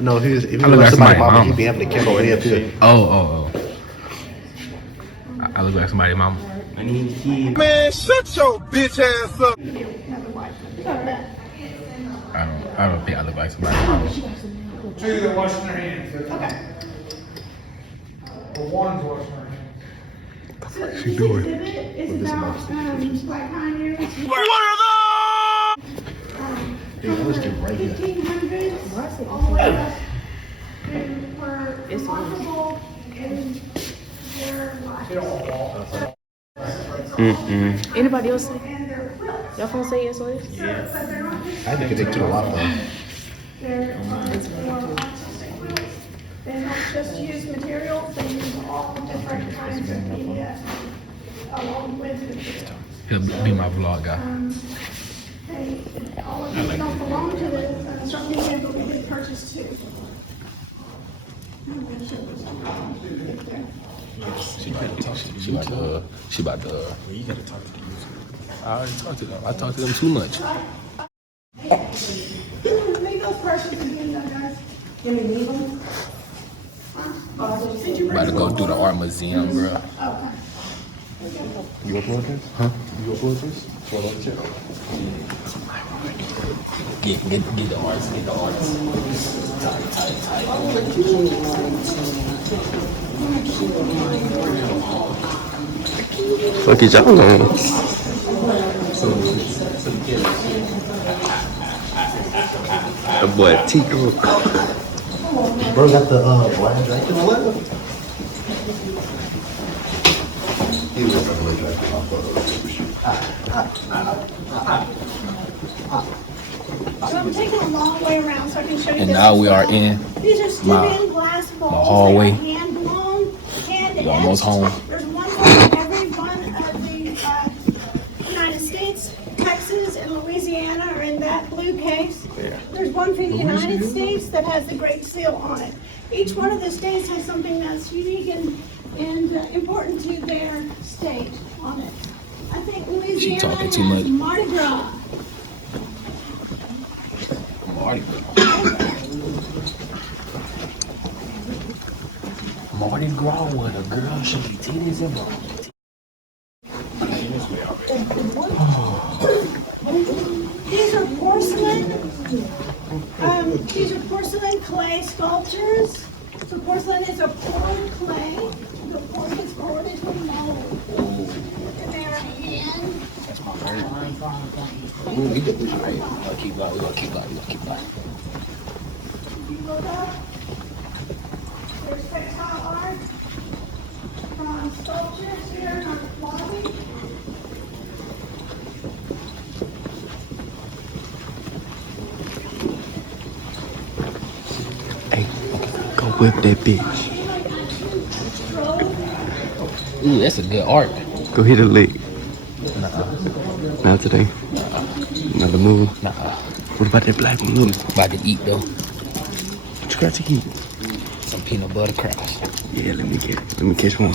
No, if he I look was like somebody's somebody's mama, mama. he'd be having a camera way up here. Oh. I look like somebody's mama. Man, shut your bitch ass up. I don't think I look like somebody's mama. Two that washing their hands. Okay. Well, one's washing her hands. What the fuck is she doing? It's about Black Pioneers. Dude, that was good right here. 1500s all the way up who were remarkable in their lives. Anybody else say? And their quilts. Y'all gonna say yes or yes? But they're not just I think they took a lot of them. they're more artistic quilts. They don't just use materials, they use all different kinds of media along with it. He'll be my vlog guy. All of these don't belong to the Struck Museum, but we did purchase two. She about to. You gotta talk to them. I already talked to them. I talked to them too much. Leave those purses again, though, guys. Can we leave them? Did you About to go through the art museum, bro. Okay. You upload this? Huh? You upload this? Well, let's check. Get the arts. Get the arts. Fuck is y'all on? The boy Tico. Bro got the Vlad Dracula level. He was like a Dracula photo. So I'm taking a long way around so I can show you And this now as we are well. in These are Styrian glass balls. hallway. They are hand blown, hand We're almost etched. home. There's one for every one of the United States. Texas and Louisiana are in that blue case. There's one for the United States that has the Great Seal on it. Each one of the states has something that's unique and important to their state on it. I think Louisiana talking too has much. Mardi Gras. Mardi Gras with a girl should be titties and balls. These are porcelain. These are porcelain clay sculptures. So porcelain is a poured clay. The pork is poured into a mold. And they are hand. I'll keep going. If you look up, there's textile art from sculptures here in our lobby. Hey, go whip that bitch. Ooh, that's a good art. Go hit a lick. Not today. Another move. Nah, What about that black one? Look. about to eat though. What you got to eat? Some peanut butter crackers. Yeah, let me catch one.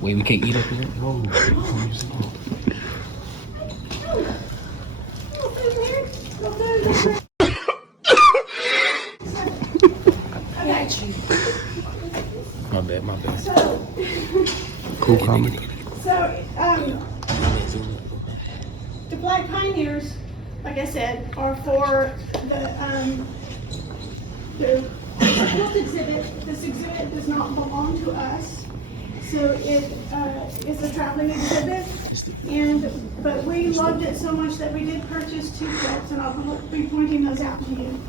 Wait, we can't eat up here? No. My bad. Cool comedy. So, the Black Pioneers, like I said, are for the quilt exhibit. This exhibit does not belong to us, so it is a traveling exhibit. But we loved it so much that we did purchase two quilts, and I'll be pointing those out to you.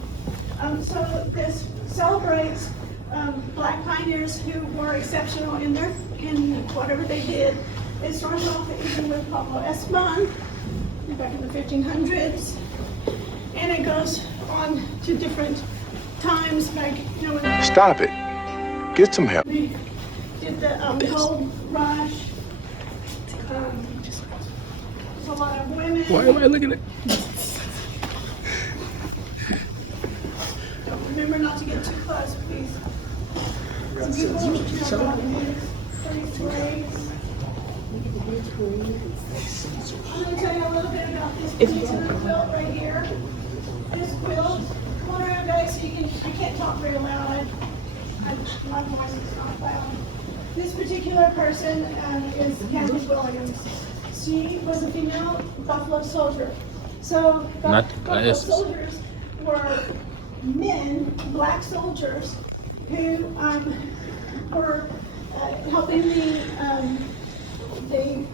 So this celebrates Black pioneers who were exceptional in whatever they did. It started off even with Pablo Escobar back in the 1500s, and it goes on to different times, like when Stop it. Get some help. we did the gold rush. There's a lot of women. Why am I looking at? Remember not to get too close, please. Some people know about these grades. I'm going to tell you a little bit about this particular quilt right here. This quilt on around, guys, so you can, I can't talk very loud. My voice is not loud. This particular person is Candace Williams. She was a female Buffalo soldier. So Buffalo soldiers were men, black soldiers, who were helping the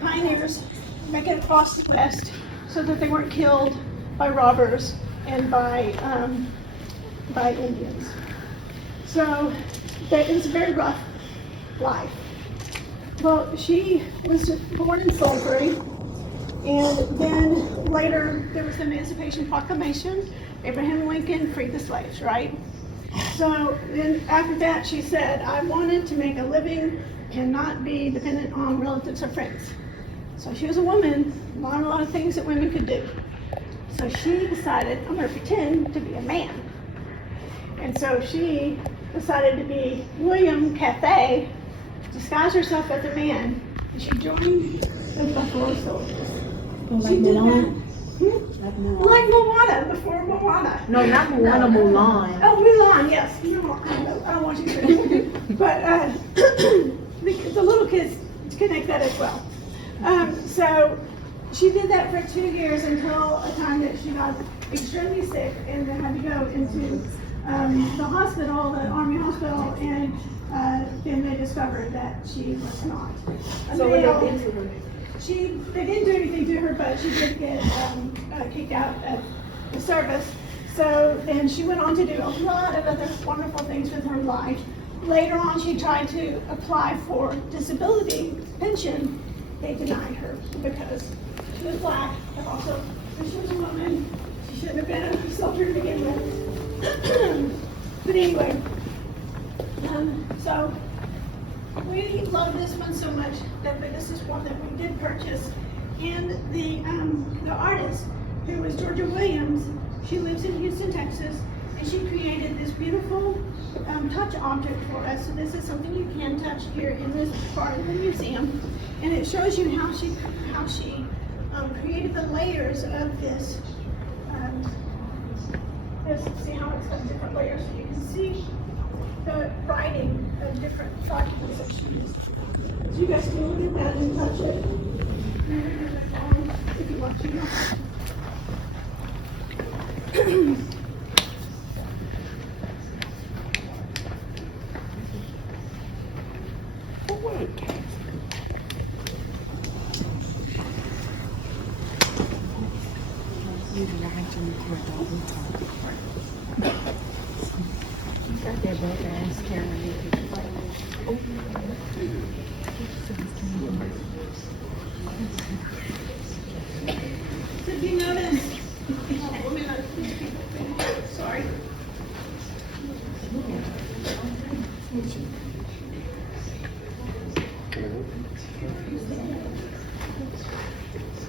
pioneers make it across the West so that they weren't killed by robbers and by Indians. So it was a very rough life. Well, she was born in slavery, and then later there was the Emancipation Proclamation. Abraham Lincoln freed the slaves, right? So then after that she said, I wanted to make a living and not be dependent on relatives or friends. So she was a woman, not a lot of things that women could do. So she decided, I'm going to pretend to be a man. And so she decided to be William Cathay, disguise herself as a man, and she joined the Buffalo Soldiers. She did that. Like Moana, before Moana. No, not Moana, Mulan. Oh, Mulan, yes. I don't want you to. But the little kids connect that as well. So she did that for 2 years until a time that she got extremely sick and had to go into the hospital, the Army hospital, and then they discovered that she was not. So what they did to her? They didn't do anything to her, but she did get kicked out of the service. So then she went on to do a lot of other wonderful things with her life. Later on, she tried to apply for disability pension. They denied her because she was black, and also she was a woman. She shouldn't have been a soldier to begin with. But anyway, so we love this one so much that this is one that we did purchase. And the artist, who was Georgia Williams, she lives in Houston, Texas, and she created this beautiful touch object for us. So this is something you can touch here in this part of the museum, and it shows you how she created the layers of this. See how it's got different layers, so you can see the writing of different documents that she used. So you guys can look at that and touch it. If you want to. Got that big ass camera. So if you notice, sorry.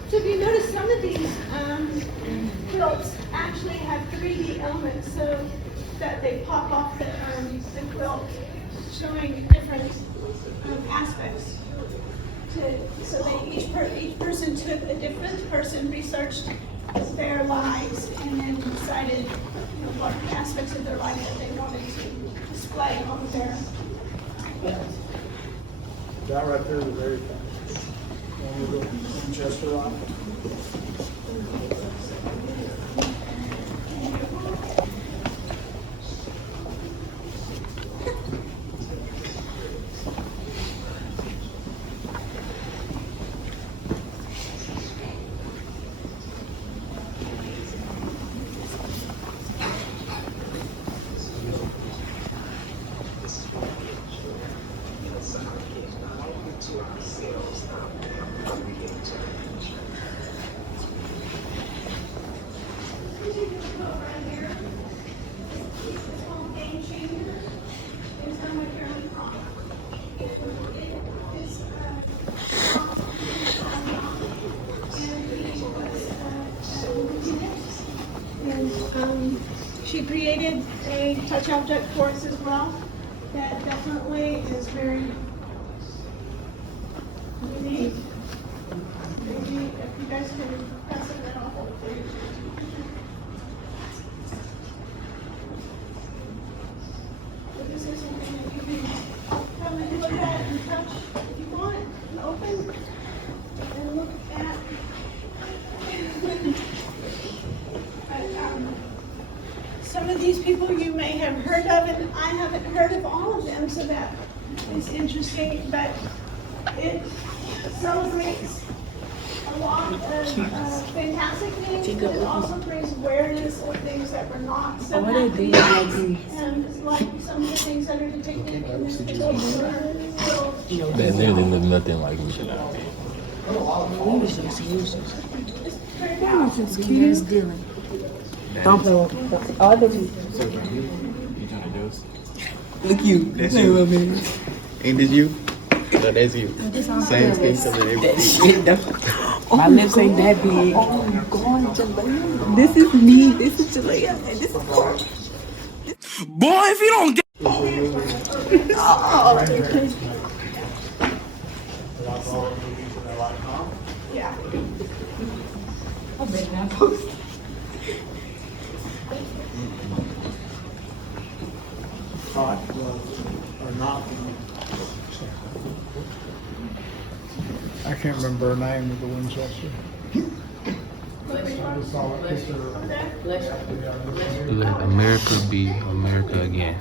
So if you notice, some of these quilts actually have 3D elements, so that they pop off the quilt, showing different aspects. So each person took a different person, researched their lives, and then decided what aspects of their life that they wanted to display on their quilt. That right there is very fast. One little Winchester rifle. She created a touch object for us as well that definitely is very unique. Maybe if you guys can pass it off. you may have heard of, and I haven't heard of all of them, so that is interesting, but it celebrates a lot of fantastic things, but it also brings awareness of things that were not so happy. And like some of the things that are depicted in this particular film. They literally look nothing like me. Don't play with all the two. Look you. That's you. Ain't this you? No, that's you. Same skin color. That shit though. My lips ain't that big. Oh my God, Jalea. This is me. This is Jalea. And this is Boy, if you don't get Yeah. Taught or not. I can't remember her name of the Winchester. I just saw a picture. Let America be America again.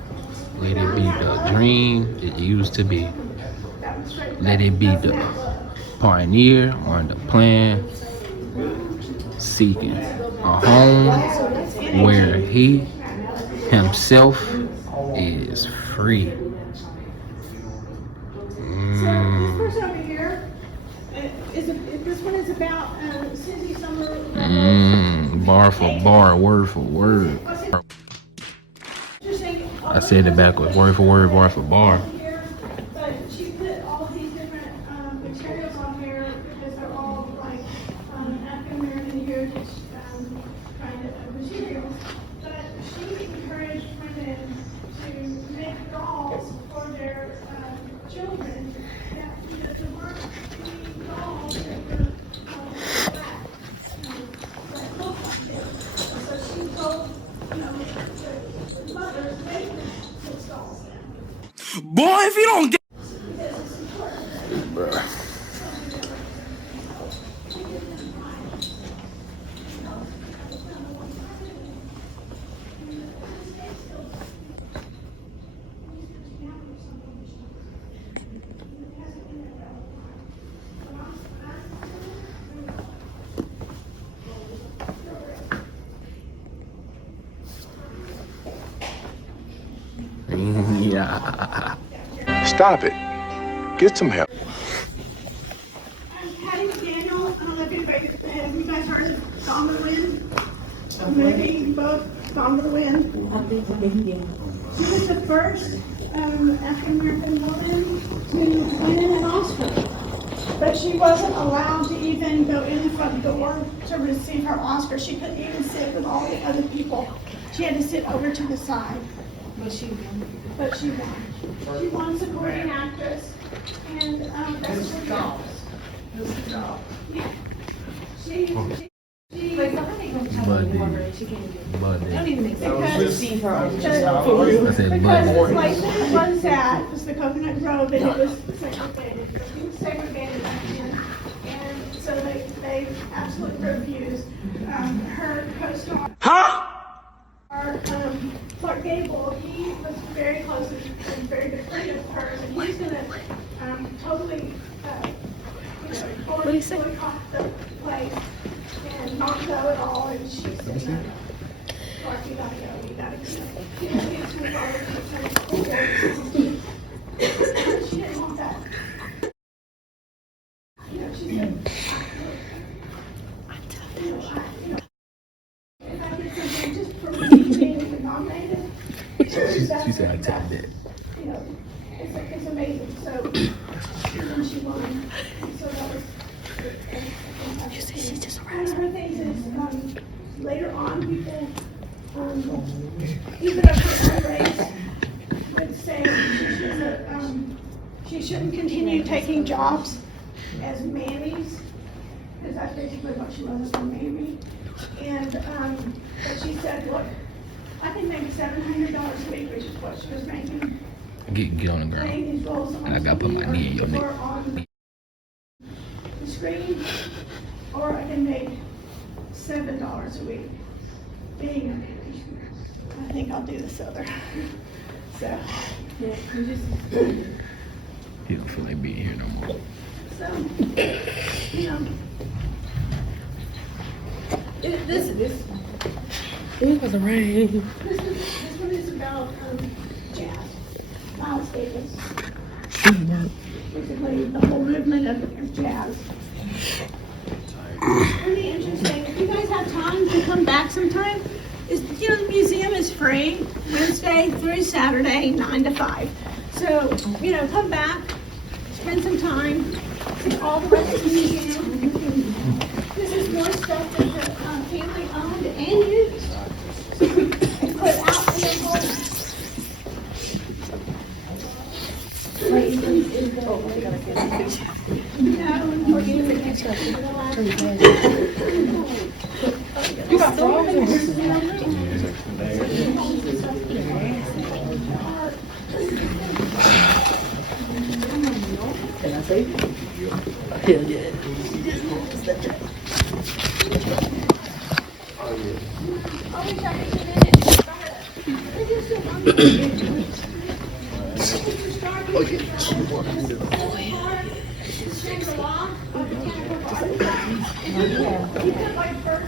Let it be the dream it used to be. Let it be the pioneer on the plan, seeking a home where he himself is free. So this person over here, this one is about Cindy Summer. Bar for bar, word for word. I said it backwards, word for word, bar for bar. But she put all these different materials on here because they're all like African American heritage kind of materials. But she encouraged women to make dolls for their children. That there weren't any dolls that were black, that looked like this. So she told, the mothers, make those dolls now. boy, if you don't get Yeah. stop it. Get some help. Hattie McDaniel, I don't know if anybody, have you guys heard of Gone with the Wind? Maybe both Gone with the Wind. She was the first African American woman to win an Oscar. But she wasn't allowed to even go in the front door to receive her Oscar. She couldn't even sit with all the other people. She had to sit over to the side. But she won. She won supporting actress. And that's what yeah. She Buddy. because see her. I said because buddy. the place that it was at was the Coconut Grove, and it was segregated. It was segregated back then, and so they absolutely refused. Her co-star, Clark Gable, he was very close and very good friend of hers, and he's gonna totally boycott the place and not go at all. And she said, Clark, you gotta go, you gotta go. She didn't want that. She said, if I did something just for me being nominated, She said I tapped it. It's amazing. So when she won, so that was. You say she just one of her things is later on people, even of her own race, would say she shouldn't continue taking jobs as mammies, because that's basically what she was, a mammy. And but she said, look, I can make $700 a week, which is what she was making. Get on the ground. Playing these roles on And I gotta put my knee in your TV neck. or on the screen, or I can make $7 a week being a mammy. I think I'll do this other. So, yeah, you just, You don't feel like being here no more. so, you know. This the rain. this one is about jazz. Miles Davis. Basically, the whole movement of jazz. Pretty interesting. If you guys have time to come back sometime, the museum is free Wednesday through Saturday, 9 to 5. So, come back, spend some time, see all the rest of the museum. This is more stuff that the family owned and used. Put out in their home. You got Can I say? Hell yeah.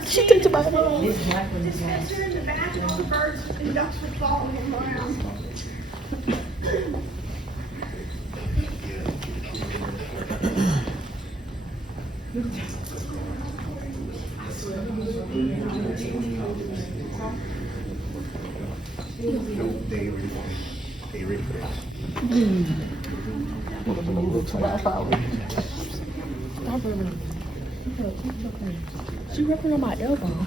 She thinks about it. Dispenser in the back, and all the birds and ducks were following him around. They ready for that. She rubbing on my elbow.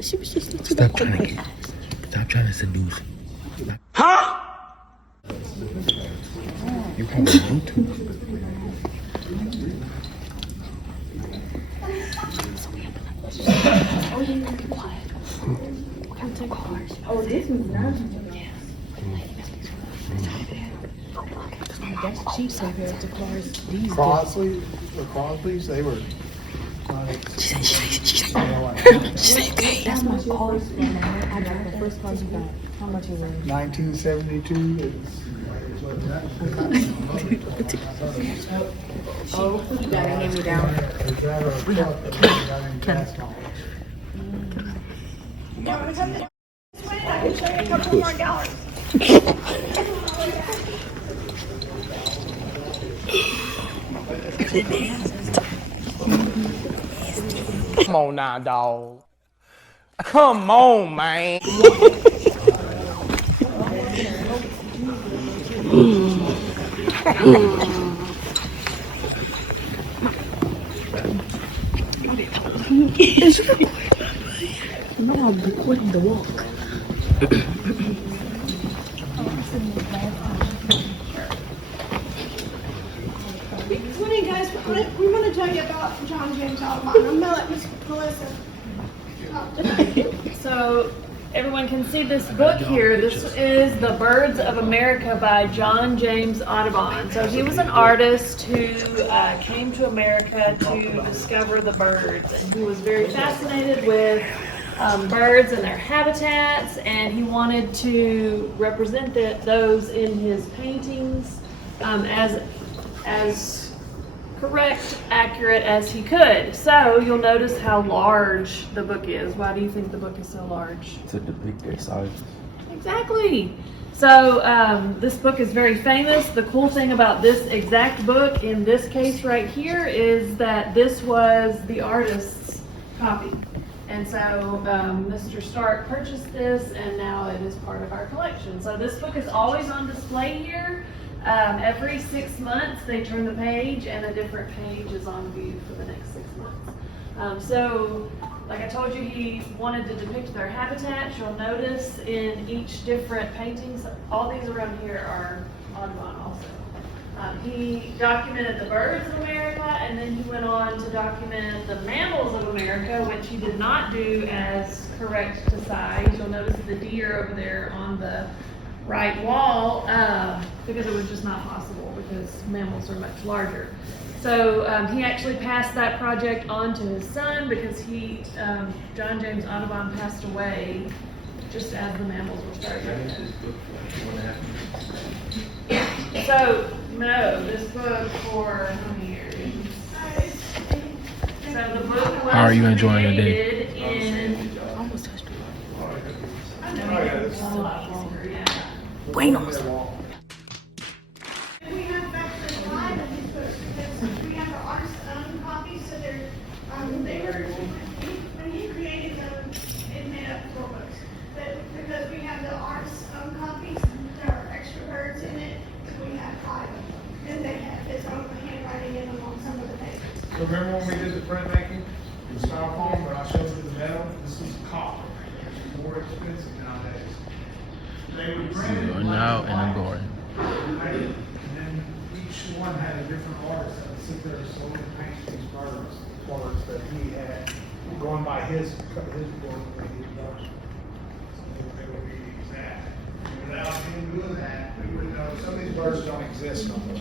She was just Stop trying to seduce. Huh? You're probably Bluetooth. Oh, this one's not. That's cheap compared to cars these days. Crosleys, they were. That's my car. I got the first car you got. How much it was? 1972. Oh, you gotta hand me down. I can show you a couple more galleries. Come on now, dog. Come on, man. No, I'm recording the walk. What do you guys, we want to tell you about John James Audubon. I'm going to let Miss Melissa talk to So everyone can see this book here. This is The Birds of America by John James Audubon. So he was an artist who came to America to discover the birds, and he was very fascinated with birds and their habitats, and he wanted to represent those in his paintings as correct, accurate as he could. So you'll notice how large the book is. Why do you think the book is so large? To depict their size. Exactly. So this book is very famous. The cool thing about this exact book in this case right here is that this was the artist's copy. And so Mr. Stark purchased this, and now it is part of our collection. So this book is always on display here. Every 6 months they turn the page, and a different page is on view for the next 6 months. So like I told you, he wanted to depict their habitat. You'll notice in each different paintings, all these around here are Audubon also. He documented the birds of America, and then he went on to document the mammals of America, which he did not do as correct to size. You'll notice the deer over there on the right wall, because it was just not possible because mammals are much larger. So he actually passed that project on to his son because John James Audubon passed away just as the mammals were starting. So, no, this book for how many years? So the book was How are you enjoying your day? created in Almost touched it. a lot longer, yeah. Buenos. We have actually 5 of these books because we have the artist's own copies, so they were, when he created them, it made up 4 books. But because we have the artist's own copies, there are extra words in it, so we have 5 of them. And they have his own handwriting in them on some of the pages. So remember when we did the printmaking, the styrofoam, when I showed you the metal, this was copper. It's more expensive nowadays. They would print it. You're now in the garden. Right? And then each one had a different artist that would sit there and slowly paint these birds, that he had, going by his book that he had done. So they would be exact. Without him doing that, we wouldn't know, some of these birds don't exist no more.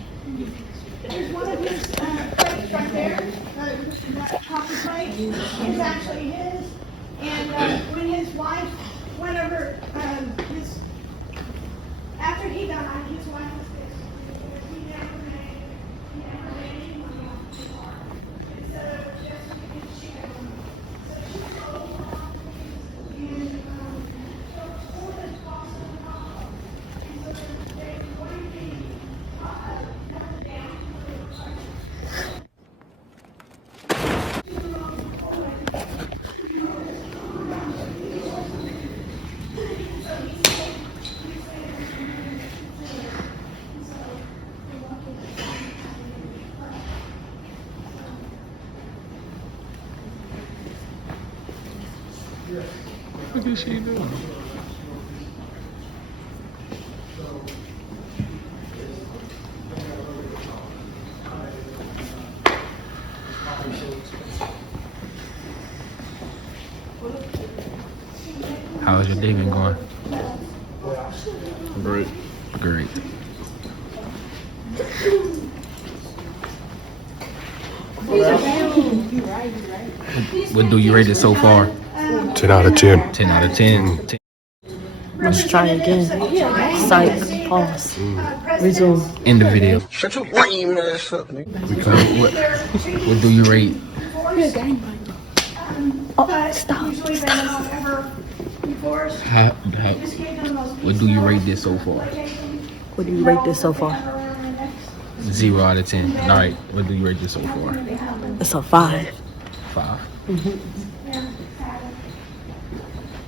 There's one of his plates right there, that copper plate is actually his. And when his wife went over, after he died, his wife was this. He never made any money off his art. And so it was just because she had money. So she sold the art and for the cost of the art. And so they were going to be down to the What is she doing? How's your day been going? Great. Great. What do you rate it so far? 10 out of 10. 10 out of 10. Let's try again. Psych. Pause. Resume. End the video. Shut your lame ass up, nigga. What do you rate? But usually they don't ever enforce. What do you rate this so far? What do you rate this so far? 0 out of 10. All right. What do you rate this so far? It's a 5. 5.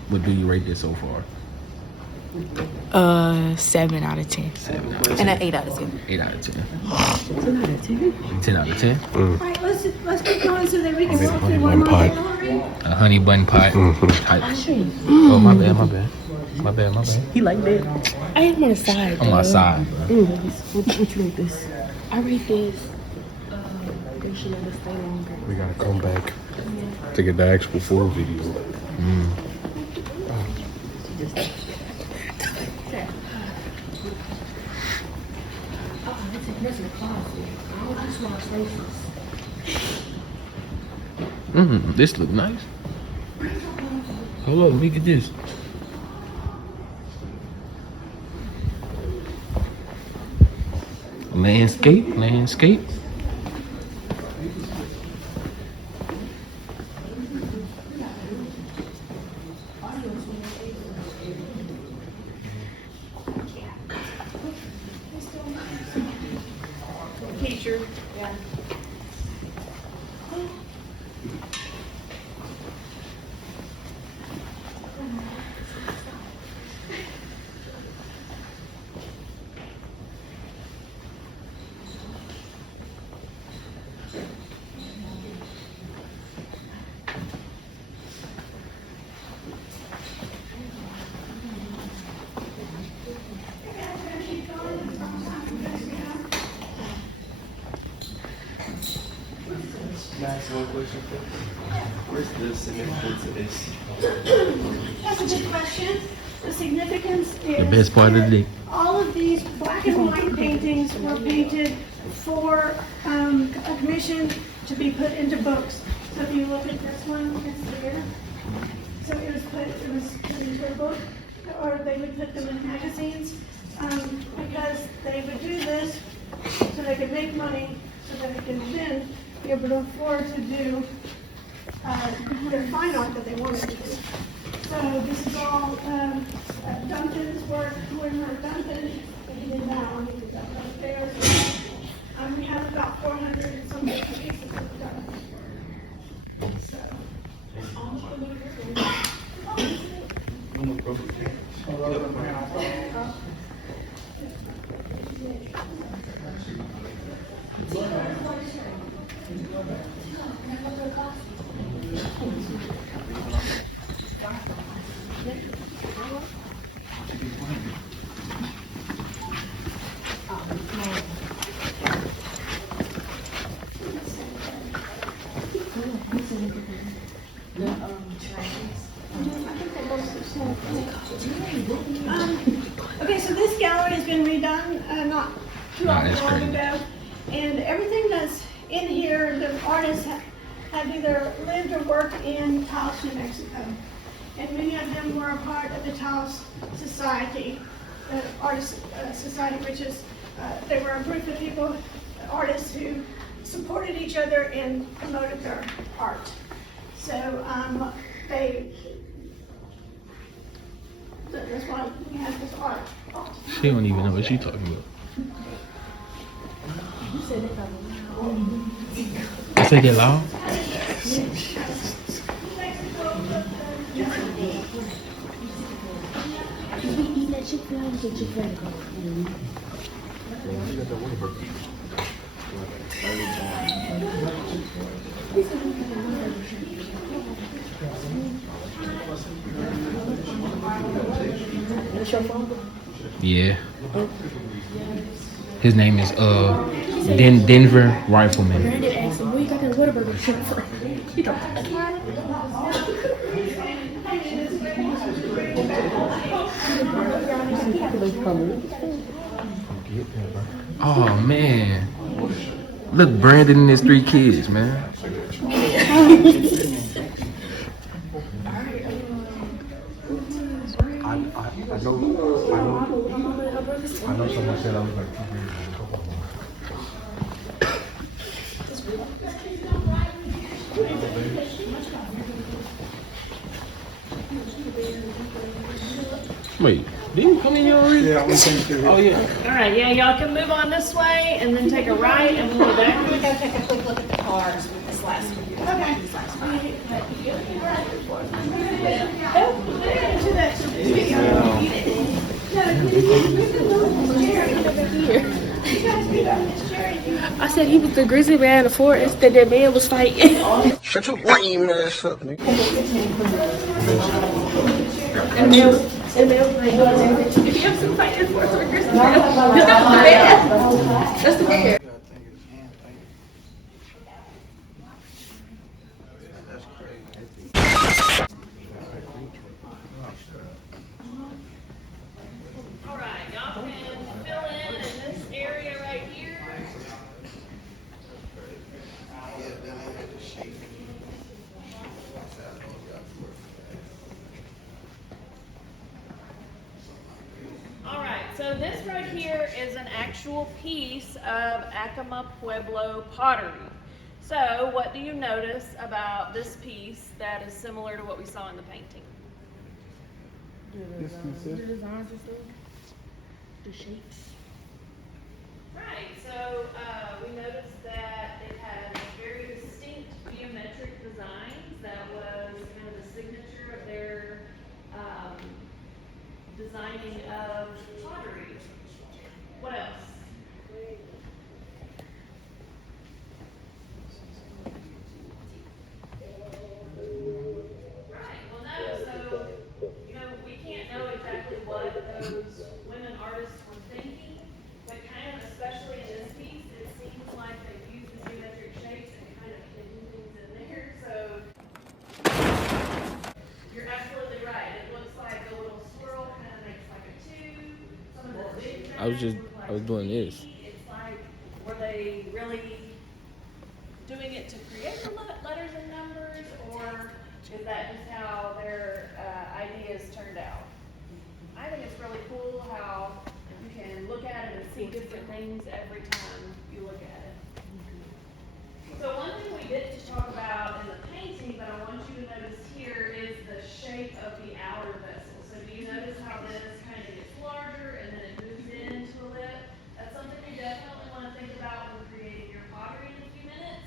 What do you rate this so far? 7 out of 10. 7 out of 10. And an 8 out of 10. 8 out of 10. 10 out of 10? 10 out of 10. All right, let's keep going so that we can walk through honey one bun more pie. gallery. A honey bun pie. Oh, my bad. He like that. I am on the side. On my side. What you rate this? I rate this. They should let us stay longer. We gotta come back to get the actual full video. This look nice. Hold on, look at this. Landscape. Teacher. Yeah. Max, one question. Where's the significance of this? That's a good question. The significance is The best part of the day. all of these black and white paintings were painted for a commission to be put into books. So if you look at this one, it's there. So it was put into a book, or they would put them in magazines, because they would do this so they could make money, so that they could then be able to afford to do their fine art that they wanted to do. So this is all Duncan's work, Wilmer Duncan, and he did that one, he did that right there. We have about 400 and some pieces of Duncan. So, okay, so this gallery has been redone not too long that's crazy. ago, and everything that's in here, the artists have either lived or worked in Taos, New Mexico, and many of them were a part of the Taos Society, Artist Society, which is they were a group of people, artists who supported each other and promoted their art. So that's why we have this art. She don't even know what she talking about. I said that loud? Yeah. His name is Denver Rifleman. Brandon asked him, where you got that Whataburger shirt from? He don't Oh man. Look, Brandon and his 3 kids, man. I know someone said I was like 2 years old. Wait, didn't you come in here already? Yeah, I'm thinking. Oh yeah. All right, yeah, y'all can move on this way and then take a right and we'll be back. We gotta take a quick look at the cars with this last one. I said he was the grizzly bear in the forest that man was fighting. Shut your lame ass up, nigga. And man was like, if you have some fighting in the forest with a grizzly bear, that's the bear. That's the bear. All right, y'all can fill in this area right here. All right, so this right here is an actual piece of Acoma Pueblo pottery. So what do you notice about this piece that is similar to what we saw in the painting? The designs and stuff. The shapes. Right, so we noticed that it had very distinct geometric designs. That was kind of the signature of their designing of pottery. What else? Right, well no, so, you know, we can't know exactly what those women artists were thinking, but kind of, especially in this piece, it seems like they've used the geometric shapes and kind of hidden things in there, so. You're absolutely right, it looks like a little swirl I was doing this. It's like, were they really doing it to create the letters and numbers, or is that just how their ideas turned out? I think it's really cool how you can look at it and see different things every time you look at it. So one thing we didn't talk about in the painting, but I want you to notice here, is the shape of the outer vessel. So do you notice how this kind of gets larger and then it moves into a lip? That's something you definitely want to think about when creating your pottery in a few minutes.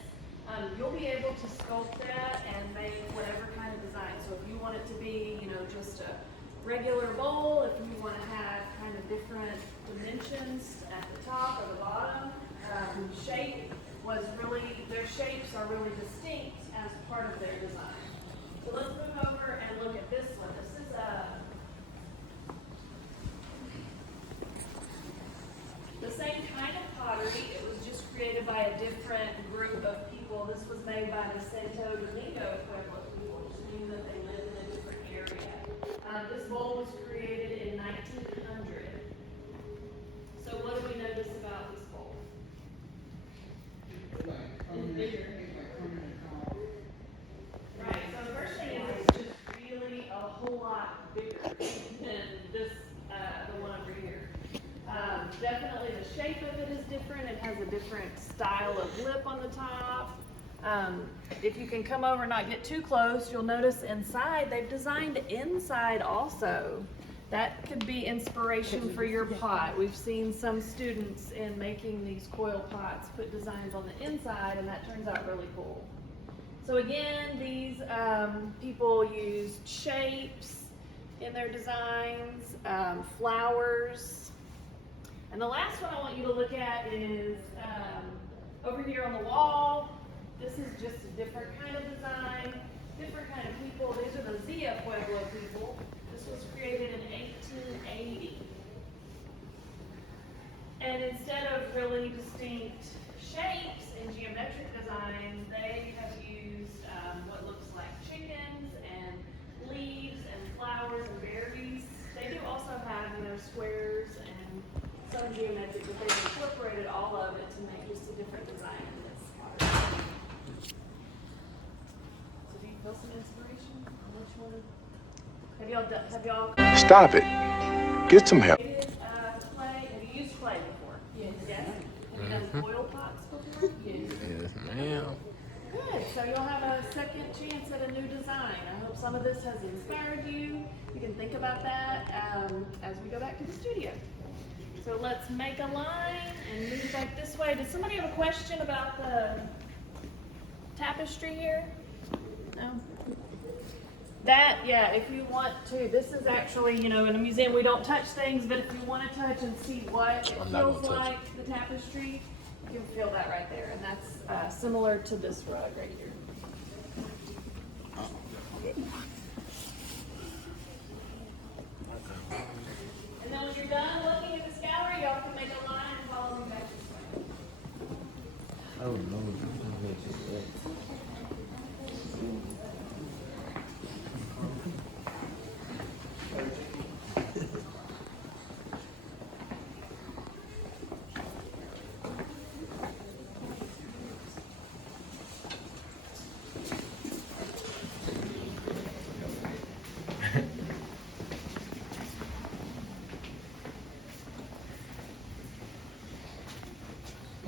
You'll be able to sculpt that and make whatever kind of design. So if you want it to be, just a regular bowl, if you want to have kind of different dimensions at the top or the bottom, their shapes are really distinct as part of their design. So let's move over and look at this one. This is the same kind of pottery. It was just created by a different group of people. This was made by the Santo Domingo Pueblo people, which means that they live in a different area. This bowl was created in 1900. So what do we notice about this bowl? It's bigger. Right, so the first thing is it's just really a whole lot bigger than this, the one over here. Definitely the shape of it is different. It has a different style of lip on the top. If you can come over and not get too close, you'll notice inside, they've designed inside also. That could be inspiration for your pot. We've seen some students in making these coil pots put designs on the inside, and that turns out really cool. So again, these people used shapes in their designs, flowers. And the last one I want you to look at is over here on the wall. This is just a different kind of design, different kind of people. These are the Zia Pueblo people. This was created in 1880. And instead of really distinct shapes and geometric designs, they have used what looks like chickens and leaves and flowers and berries. They do also have, squares and some geometric, but they've incorporated all of it to make just a different design in this pottery. So do you feel some inspiration? Which one? Have y'all Stop it. Get some help. clay? Have you used clay before? Yes. Yes? Have you done oil pots before? Yes. Yes, ma'am. Good. So you'll have a second chance at a new design. I hope some of this has inspired you. You can think about that as we go back to the studio. So let's make a line and move back this way. Does somebody have a question about the tapestry here? No? That, yeah, if you want to, this is actually, in a museum we don't touch things, but if you want to touch and see what it feels like, the tapestry, you can feel that right there. And that's similar to this rug right here. And then when you're done looking at this gallery, y'all can make a line and follow me back this way. Oh no.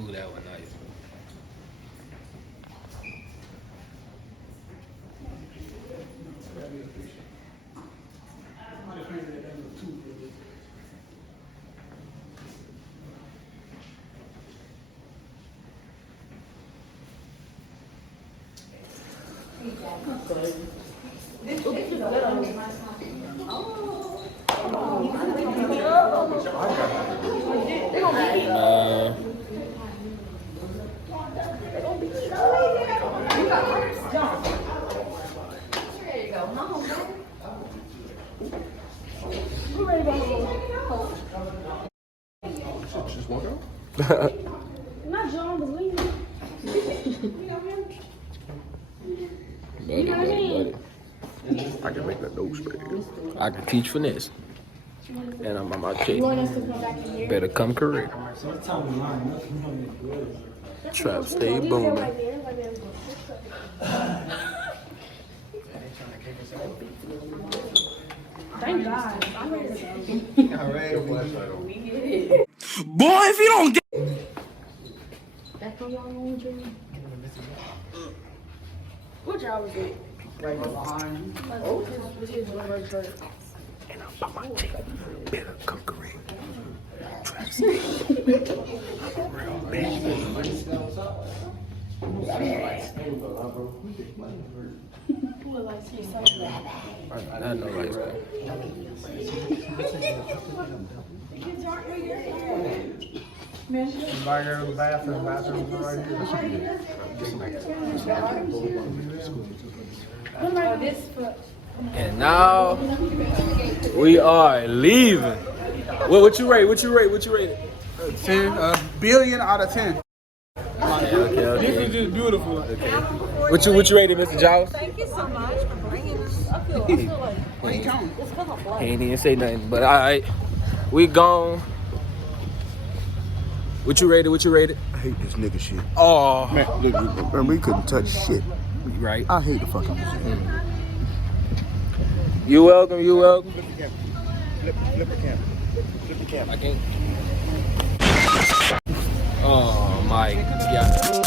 Ooh, that was nice. Just walk out. Not John, but we. Buddy. I can make that nose big. I can teach finesse. And I'm on my You check. want us to come back in here? Better come correct. Trap stay booming. Thank God. Boy, if you don't get That's what y'all want to do. What job was it? Right behind. Oh, this is one of our shirts. And I'm on my check. Better come correct. Trap stay real bad. I know lights go. Everybody go to the bathroom, bathrooms are right here. And now we are leaving. What you rate? What you rate? What you rate? 10, a billion out of 10. Okay. This is just beautiful. Okay. What you rated, Mr. Giles? Thank you so much for bringing us. I feel like He ain't even say nothing, but alright. We gone. What you rated? What you rated? I hate this nigga shit. Oh, Man, look, man, we couldn't touch shit. right. I hate the fucking music. You welcome. You welcome. Flip the camera. Flip the camera. I can't. Oh my God.